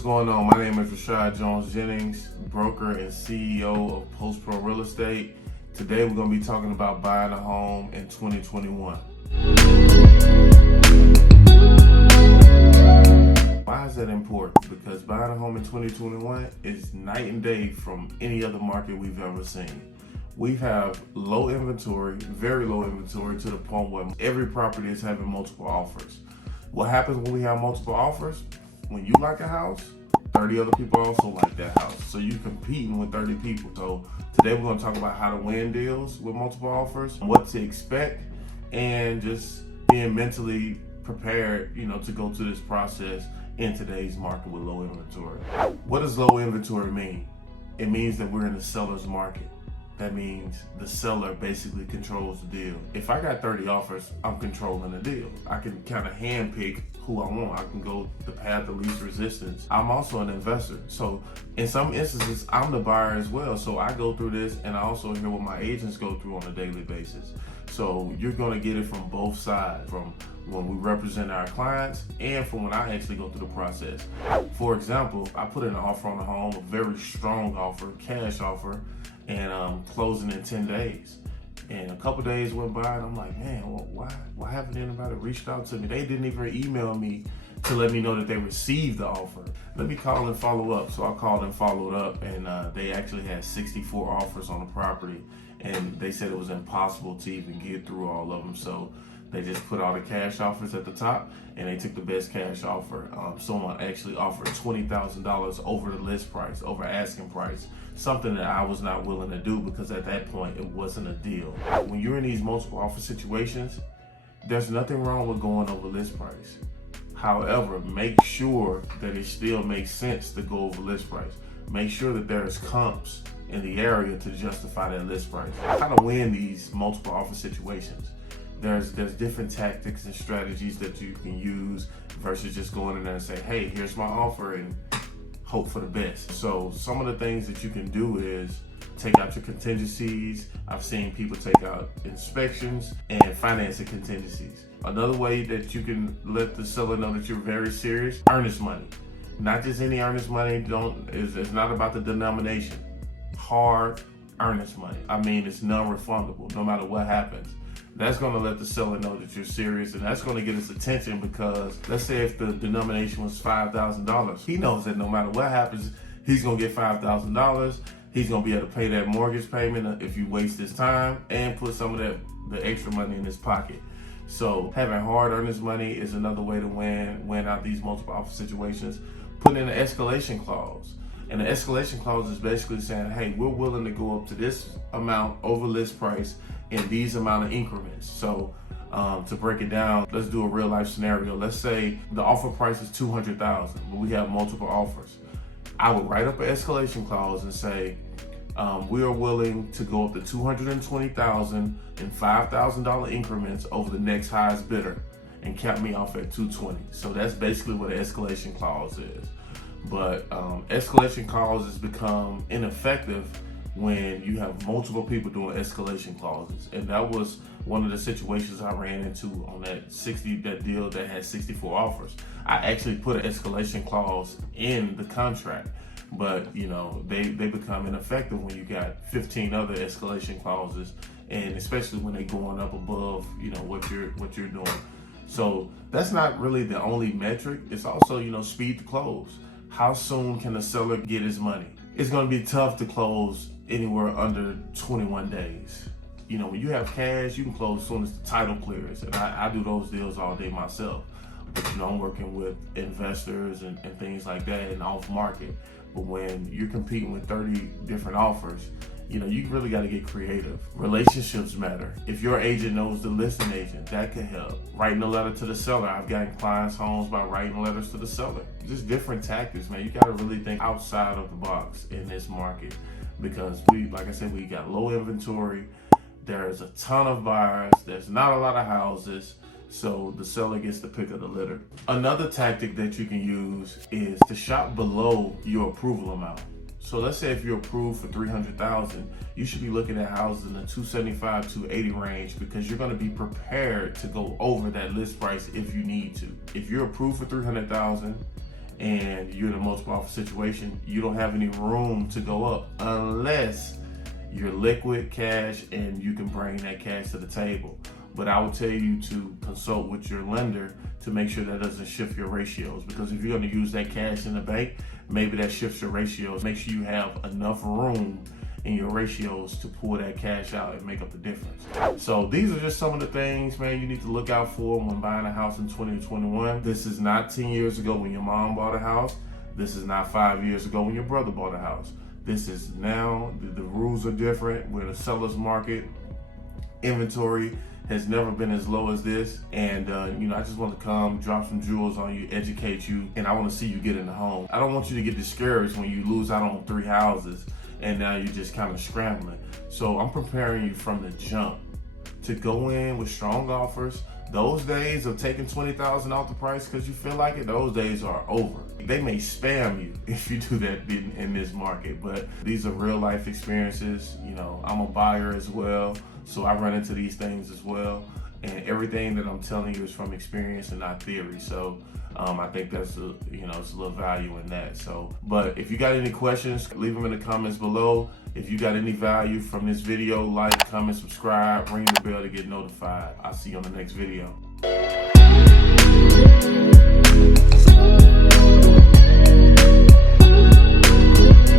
what's going on? My name is Rashad Jones-Jennings, broker and CEO of Post Pro Real Estate. Today we're going to be talking about buying a home in 2021. Why is that important? Because buying a home in 2021 is night and day from any other market we've ever seen. We have low inventory, very low inventory, to the point where every property is having multiple offers. What happens when we have multiple offers? When you like a house, 30 other people also like that house. So you're competing with 30 people. So today we're going to talk about how to win deals with multiple offers, what to expect, and just being mentally prepared, to go through this process in today's market with low inventory. What does low inventory mean? It means that we're in the seller's market. That means the seller basically controls the deal. If I got 30 offers, I'm controlling the deal. I can kind of handpick who I want. I can go the path of least resistance. I'm also an investor. So in some instances, I'm the buyer as well. So I go through this, and I also hear what my agents go through on a daily basis. So you're gonna get it from both sides, from when we represent our clients and from when I actually go through the process. For example, I put in an offer on the home, a very strong offer, cash offer, and closing in 10 days. And a couple days went by, and I'm like, man, why haven't anybody reached out to me? They didn't even email me to let me know that they received the offer. Let me call and follow up. So I called and followed up, and they actually had 64 offers on the property, and they said it was impossible to even get through all of them. So they just put all the cash offers at the top, and they took the best cash offer. Someone actually offered $20,000 over the list price, over asking price, something that I was not willing to do because at that point it wasn't a deal. When you're in these multiple offer situations, there's nothing wrong with going over list price. However, make sure that it still makes sense to go over list price. Make sure that there's comps in the area to justify that list price. How to win these multiple offer situations? There's different tactics and strategies that you can use versus just going in there and say, hey, here's my offer, and hope for the best. So some of the things that you can do is take out your contingencies. I've seen people take out inspections and financing contingencies. Another way that you can let the seller know that you're very serious, earnest money. Not just any earnest money. It's not about the denomination. Hard earnest money. I mean, it's non-refundable no matter what happens. That's going to let the seller know that you're serious, and that's going to get his attention because let's say if the denomination was $5,000, he knows that no matter what happens, he's going to get $5,000. He's going to be able to pay that mortgage payment if you waste his time and put some of the extra money in his pocket. So having hard earnest money is another way to win out these multiple offer situations. Put in an escalation clause. And the escalation clause is basically saying, hey, we're willing to go up to this amount over list price in these amount of increments. So to break it down, let's do a real life scenario. Let's say the offer price is $200,000, but we have multiple offers. I would write up an escalation clause and say, we are willing to go up to $220,000 in $5,000 increments over the next highest bidder and cap me off at $220,000. So that's basically what an escalation clause is. But escalation clauses become ineffective when you have multiple people doing escalation clauses. And that was one of the situations I ran into on that deal that had 64 offers. I actually put an escalation clause in the contract, but they become ineffective when you got 15 other escalation clauses, and especially when they're going up above what you're doing. So that's not really the only metric. It's also speed to close. How soon can the seller get his money? It's going to be tough to close anywhere under 21 days. When you have cash, you can close as soon as the title clears. And I do those deals all day myself. But I'm working with investors and things like that and off market. But when you're competing with 30 different offers, you really got to get creative. Relationships matter. If your agent knows the listing agent, that could help. Writing a letter to the seller. I've gotten clients' homes by writing letters to the seller. Just different tactics, man. You got to really think outside of the box in this market because like I said, we got low inventory. There's a ton of buyers. There's not a lot of houses. So the seller gets the pick of the litter. Another tactic that you can use is to shop below your approval amount. So let's say if you're approved for $300,000, you should be looking at houses in the $275, $280 range because you're going to be prepared to go over that list price if you need to. If you're approved for $300,000 and you're in a multiple offer situation, you don't have any room to go up unless you're liquid cash and you can bring that cash to the table. But I would tell you to consult with your lender to make sure that doesn't shift your ratios, because if you're going to use that cash in the bank, maybe that shifts your ratios. Make sure you have enough room in your ratios to pull that cash out and make up the difference. So these are just some of the things, man, you need to look out for when buying a house in 2021. This is not 10 years ago when your mom bought a house. This is not 5 years ago when your brother bought a house. This is now, the rules are different. We're in a seller's market. Inventory has never been as low as this. And I just want to come, drop some jewels on you, educate you, and I want to see you get in the home. I don't want you to get discouraged when you lose out on 3 houses and now you're just kind of scrambling. So I'm preparing you from the jump to go in with strong offers. Those days of taking $20,000 off the price because you feel like it, those days are over. They may spam you if you do that in this market, but these are real life experiences. I'm a buyer as well, so I run into these things as well. And everything that I'm telling you is from experience and not theory. So I think that's it's a little value in that. So, but if you got any questions, leave them in the comments below. If you got any value from this video, like, comment, subscribe, ring the bell to get notified. I'll see you on the next video.